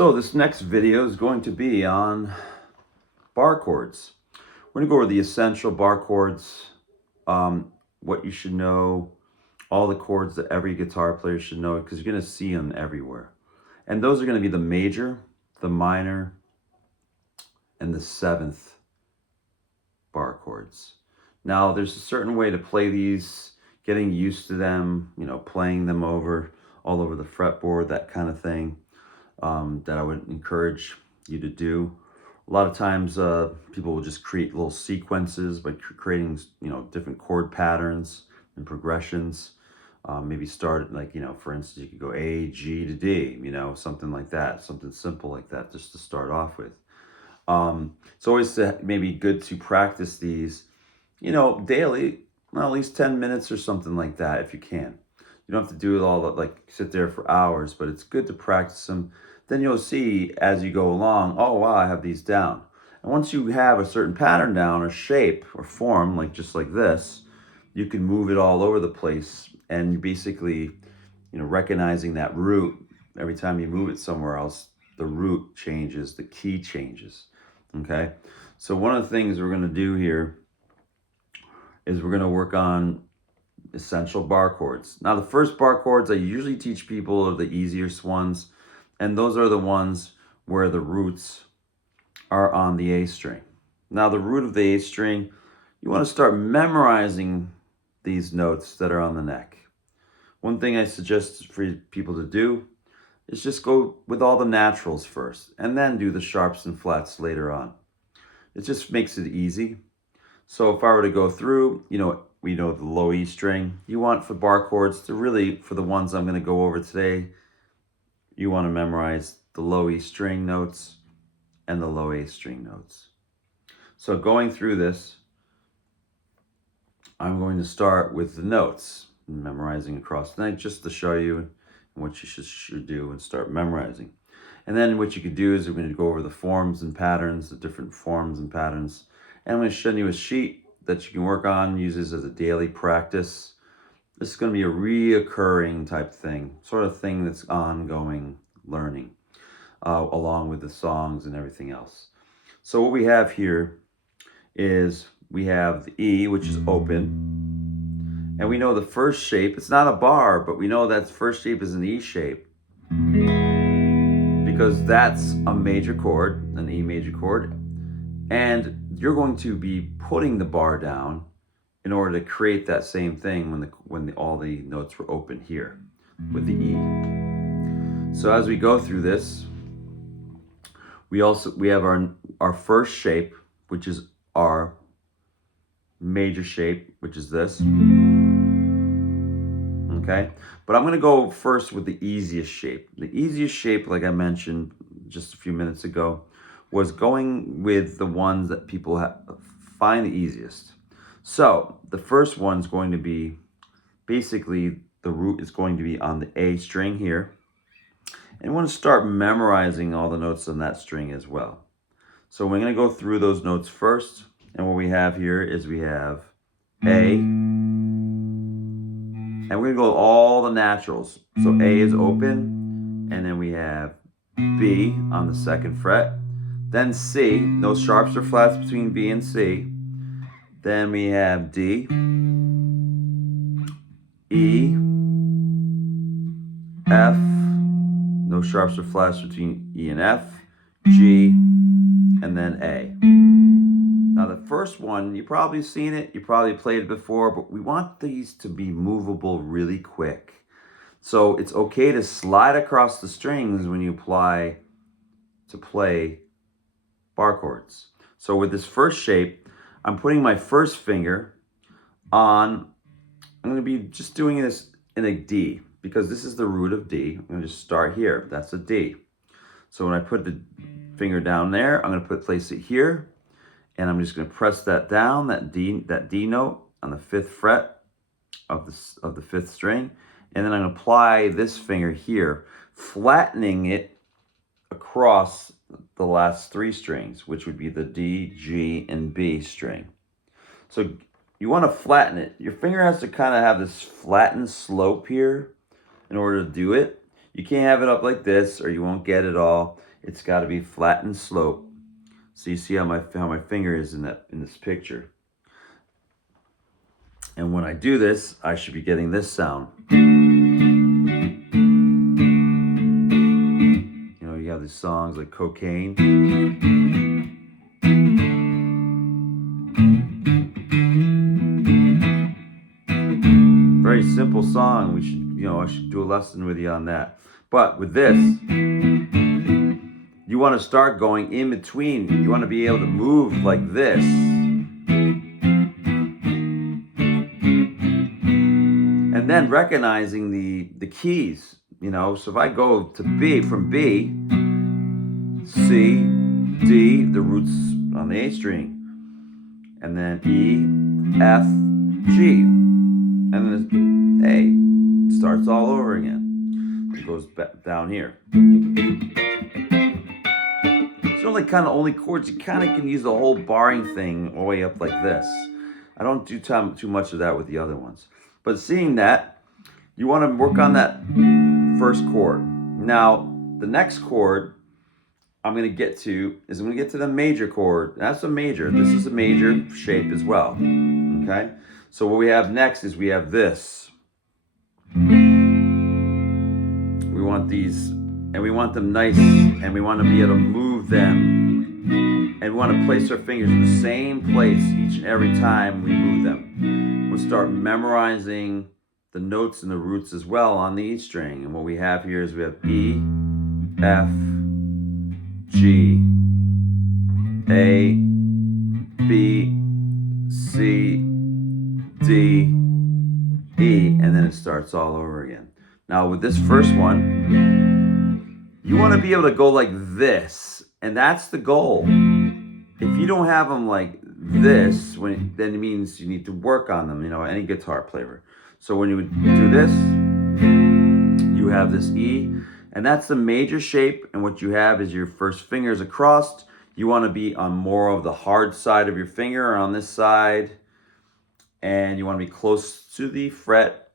So this next video is going to be on bar chords. We're going to go over the essential bar chords, what you should know, all the chords that every guitar player should know, because you're going to see them everywhere. And those are going to be the major, the minor, and the seventh bar chords. Now, there's a certain way to play these, getting used to them, playing them all over the fretboard, that kind of thing. That I would encourage you to do. A lot of times people will just create little sequences by creating different chord patterns and progressions. Maybe start for instance, you could go A, G to D, something like that, something simple like that, just to start off with. It's always maybe good to practice these, daily, well, at least 10 minutes or something like that if you can. You don't have to do it all, sit there for hours, but it's good to practice them. Then you'll see as you go along, oh, wow, I have these down. And once you have a certain pattern down, or shape, or form, just like this, you can move it all over the place. And you basically, recognizing that root, every time you move it somewhere else, the root changes, the key changes, okay? So one of the things we're going to do here is we're going to work on essential bar chords. Now, the first bar chords I usually teach people are the easiest ones, and those are the ones where the roots are on the A string. Now, the root of the A string, you want to start memorizing these notes that are on the neck. One thing I suggest for people to do is just go with all the naturals first, and then do the sharps and flats later on. It just makes it easy. So if I were to go through, we know the low E string. You want for bar chords to really, for the ones I'm going to go over today, you want to memorize the low E string notes and the low A string notes. So going through this, I'm going to start with the notes, memorizing across the neck, just to show you what you should do and start memorizing. And then what you could do is we're going to go over the forms and patterns, the different forms and patterns. And I'm going to show you a sheet that you can work on, use this as a daily practice. This is going to be a reoccurring type thing, sort of thing that's ongoing learning, along with the songs and everything else. So what we have here is we have the E, which is open. And we know the first shape, it's not a bar, but we know that the first shape is an E shape, because that's a major chord, an E major chord. And you're going to be putting the bar down in order to create that same thing when all the notes were open here with the E. So as we go through this, we have our first shape, which is our major shape, which is this. Okay, but I'm going to go first with the easiest shape. The easiest shape, like I mentioned just a few minutes ago, was going with the ones that people find the easiest. So the first one's going to be, basically the root is going to be on the A string here. And we want to start memorizing all the notes on that string as well. So we're going to go through those notes first. And what we have here is we have A. And we're going to go all the naturals. So A is open. And then we have B on the second fret. Then C, no sharps or flats between B and C. Then we have D, E, F, no sharps or flats between E and F, G, and then A. Now the first one, you've probably seen it, you probably played it before, but we want these to be movable really quick. So it's okay to slide across the strings when you apply to play bar chords. So with this first shape, I'm putting my first finger on, I'm going to be just doing this in a D, because this is the root of D. I'm going to just start here. That's a D. So when I put the finger down there, I'm going to place it here, and I'm just going to press that down, that D note on the 5th fret of the 5th string, and then I'm going to apply this finger here, flattening it across the last 3 strings, which would be the D, G, and B string. So you want to flatten it. Your finger has to kind of have this flattened slope here in order to do it. You can't have it up like this or you won't get it all. It's got to be flat and slope. So you see how my finger is in this picture. And when I do this, I should be getting this sound. You know, you have these songs like Cocaine. Very simple song. We should, you know, I should do a lesson with you on that. But with this, you want to start going in between. You want to be able to move like this. And then recognizing the keys, you know. So if I go to B, from B, C, D, the roots on the A string, and then E, F, G, and then A. It starts all over again. It goes back down here. It's only kind of only chords. You kind of can use the whole barring thing all the way up like this. I don't do too much of that with the other ones. But seeing that, you want to work on that first chord. Now, the next chord I'm going to get to is I'm going to get to the major chord. That's a major. This is a major shape as well. Okay? So what we have next is we have this. We want these, and we want them nice, and we want to be able to move them. And we want to place our fingers in the same place each and every time we move them. We'll start memorizing the notes and the roots as well on the E string. And what we have here is we have E, F, G, A, B, C, D, E, and then it starts all over again. Now with this first one, you want to be able to go like this, and that's the goal. If you don't have them like this, then it means you need to work on them, you know, any guitar player. So when you do this, you have this E, and that's the major shape, and what you have is your first fingers across. You want to be on more of the hard side of your finger, or on this side, and you want to be close to the fret,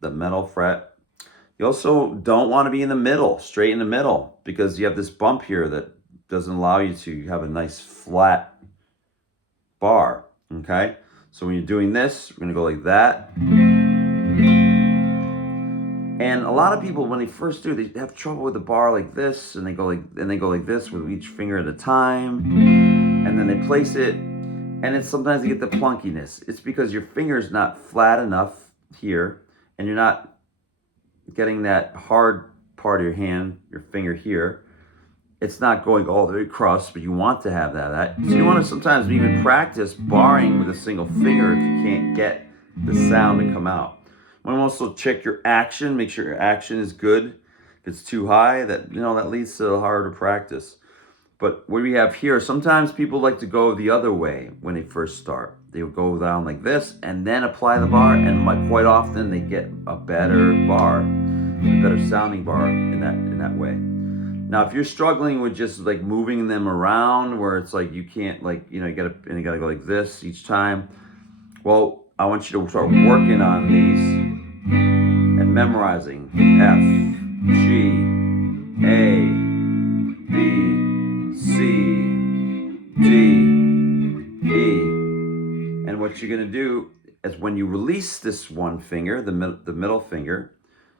the metal fret. You also don't want to be in the middle, straight in the middle, because you have this bump here that doesn't allow you to have a nice flat bar, okay? So when you're doing this, we're gonna go like that. And a lot of people, when they first do, they have trouble with the bar like this, and they go like this with each finger at a time, and then they place it, and then sometimes they get the plunkiness. It's because your finger's not flat enough here, and you're not getting that hard part of your hand, your finger here. It's not going all the way across, but you want to have that. So you want to sometimes even practice barring with a single finger if you can't get the sound to come out. You want to also check your action, make sure your action is good. If it's too high, that leads to harder practice. But what we have here, sometimes people like to go the other way when they first start. They will go down like this and then apply the bar, and quite often they get a better bar, a better sounding bar in that way. Now, if you're struggling with just like moving them around, where it's like you can't, like, you gotta go like this each time. Well, I want you to start working on these and memorizing F, G, A, B, C, D, E. And what you're gonna do is when you release this one finger, the middle finger,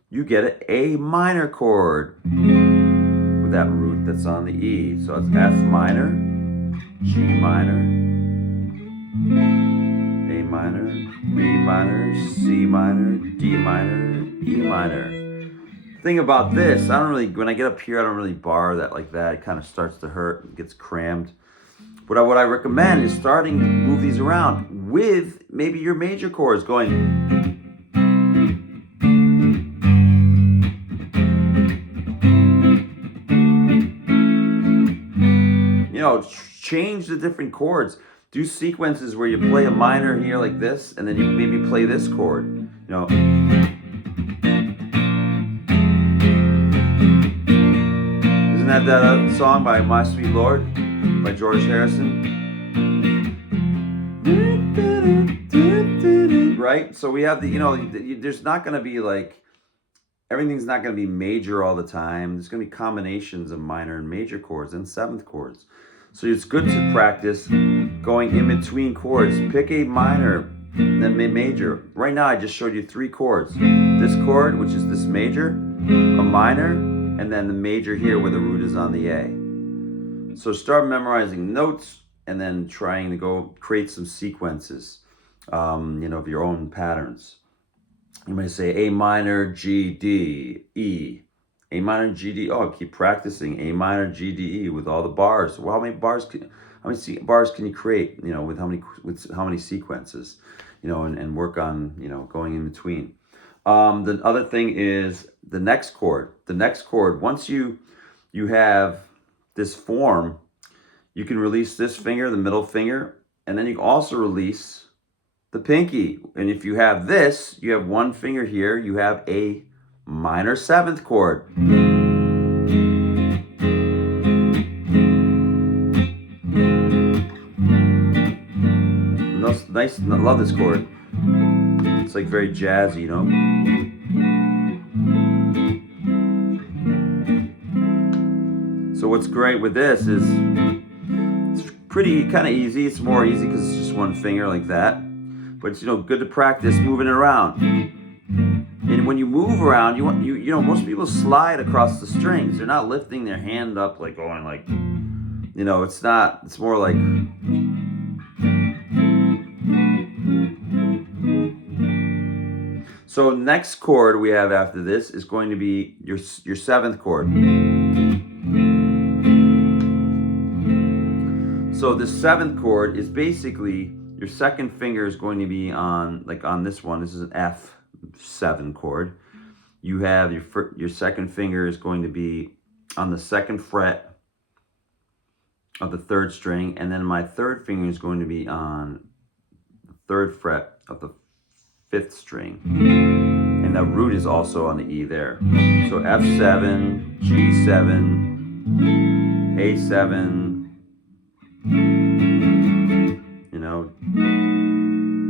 you get an A minor chord with that root that's on the E. So it's F minor, G minor, A minor, B minor, C minor, D minor, E minor. The thing about this, when I get up here, I don't really bar that like that. It kind of starts to hurt, it gets crammed. But what I recommend is starting to move these around with maybe your major chords going. Change the different chords. Do sequences where you play a minor here like this, and then you maybe play this chord. Isn't that song by My Sweet Lord by George Harrison? Right? So we have there's not going to be like everything's not going to be major all the time. There's going to be combinations of minor and major chords and seventh chords. So it's good to practice going in between chords. Pick a minor, then major. Right now I just showed you 3 chords. This chord, which is this major, a minor, and then the major here where the root is on the A. So start memorizing notes and then trying to go create some sequences, of your own patterns. You might say A minor, G, D, E. A minor, G, D. Oh, keep practicing. A minor, G, D, E with all the bars. Well, how many bars can you create? With how many sequences? And work on going in between. The other thing is the next chord. The next chord. Once you have this form, you can release this finger, the middle finger, and then you can also release the pinky. And if you have this, you have one finger here, you have a minor 7th chord. Nice, I love this chord. It's like very jazzy, So what's great with this is it's pretty kind of easy. It's more easy because it's just one finger like that. But it's good to practice moving it around. And when you move around, most people slide across the strings. They're not lifting their hand up like going like, it's not. It's more like. So next chord we have after this is going to be your 7th chord. So the 7th chord is basically your second finger is going to be on this one. This is an F7 chord. You have your second finger is going to be on the 2nd fret of the 3rd string, and then my 3rd finger is going to be on the 3rd fret of the 5th string, and the root is also on the E there. So F7, G7, A7.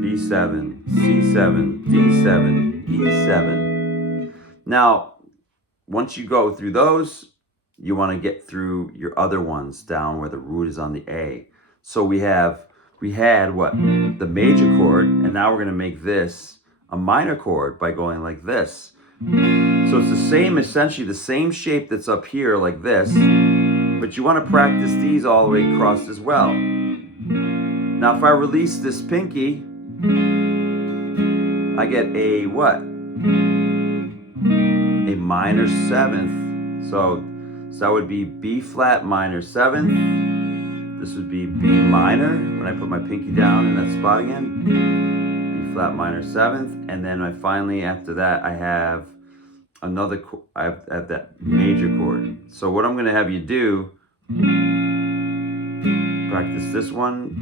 B7, C7, D7, E7. Now, once you go through those, you want to get through your other ones down where the root is on the A. So we had what? The major chord, and now we're going to make this a minor chord by going like this. So it's essentially the same shape that's up here like this, but you want to practice these all the way across as well. Now if I release this pinky, I get a what? A minor 7th. So that would be B flat minor 7th. This would be B minor when I put my pinky down in that spot again. B flat minor 7th. And then finally after that I have another, I have that major chord. So what I'm going to have you do, practice this one,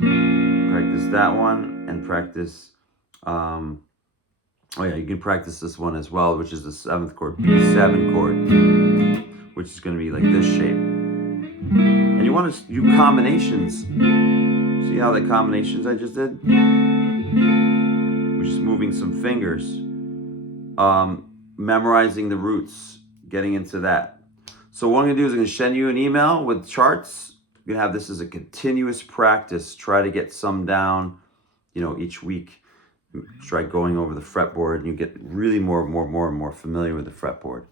practice that one, and practice, you can practice this one as well, which is the 7th chord, B7 chord, which is going to be like this shape. And you want to do combinations. See how the combinations I just did? We're just moving some fingers, memorizing the roots, getting into that. So what I'm going to do is I'm going to send you an email with charts. You're going to have this as a continuous practice. Try to get some down, each week. Try going over the fretboard, and you get really more and more familiar with the fretboard.